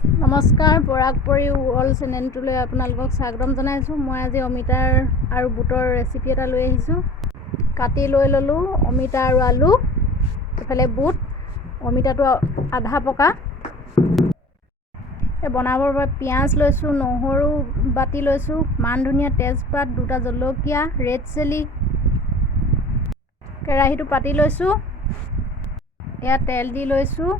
নমস্কাৰ, পৰাগ পৰি ৱৰ্ল্ড চেনেলটোলৈ আপোনালোকক স্বাগতম জনাইছোঁ। মই আজি অমিতাৰ আৰু বুটৰ ৰেচিপি এটা লৈ আহিছোঁ। কাটি লৈ ল'লোঁ অমিতা আৰু আলু, এইফালে বুট। অমিতাটো আধা পকা। বনাবৰ বাবে পিঁয়াজ লৈছোঁ, নহৰু বাটি লৈছোঁ, মান ধনিয়া, তেজপাত, 2টা জলকীয়া, ৰেড চিলি। কেৰাহীটো পাতি লৈছোঁ। এয়া তেল দি লৈছোঁ।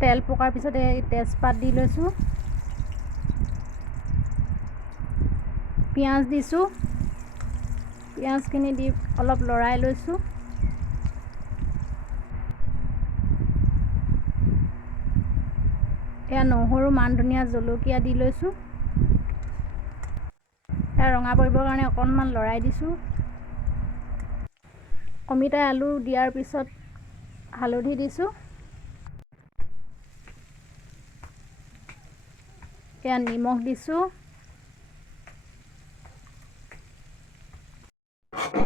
তেল পকাৰ পিছত এই তেজপাত দি লৈছোঁ। পিঁয়াজ দিছোঁ। পিঁয়াজখিনি দি অলপ লৰাই লৈছোঁ। এয়া নহৰু, মান ধনিয়া, জলকীয়া দি লৈছোঁ। এয়া ৰঙা পৰিবৰ কাৰণে অকণমান লৰাই দিছোঁ। অমিতা আলু দিয়াৰ পিছত হালধি দিছোঁ। এয়া নিমখ দিছোঁ।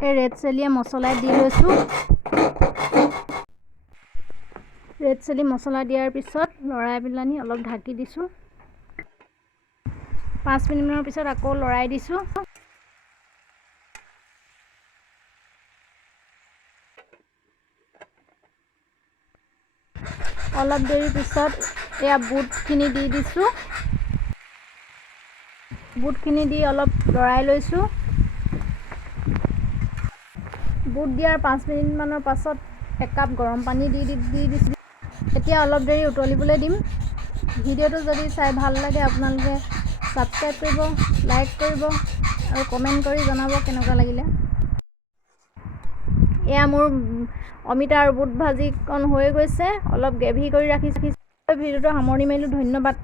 এই ৰেড চিলিয়ে মছলা দি লৈছোঁ। ৰেড চিলি মছলা দিয়াৰ পিছত লৰাই পেলানি অলপ ঢাকি দিছোঁ। 5 মিনিটমানৰ পিছত আকৌ লৰাই দিছোঁ। অলপ দেৰি পিছত এয়া বুটখিনি দি দিছোঁ। বুটখিনি দি অলপ লৰাই লৈছোঁ। বুট দিয়াৰ 5 মিনিটমানৰ পাছত 1 কাপ গৰম পানী দি দিছোঁ। এতিয়া অলপ দেৰি উতলিবলৈ দিম। ভিডিঅ'টো যদি চাই ভাল লাগে আপোনালোকে ছাবস্ক্ৰাইব কৰিব, লাইক কৰিব আৰু কমেণ্ট কৰি জনাব কেনেকুৱা লাগিলে। এয়া মোৰ অমিতা আৰু বুট ভাজিকণ হৈ গৈছে। অলপ গ্ৰেভি কৰি ৰাখিছোঁ। ভিডিঅ'টো সামৰণি মাৰিলোঁ। ধন্যবাদ।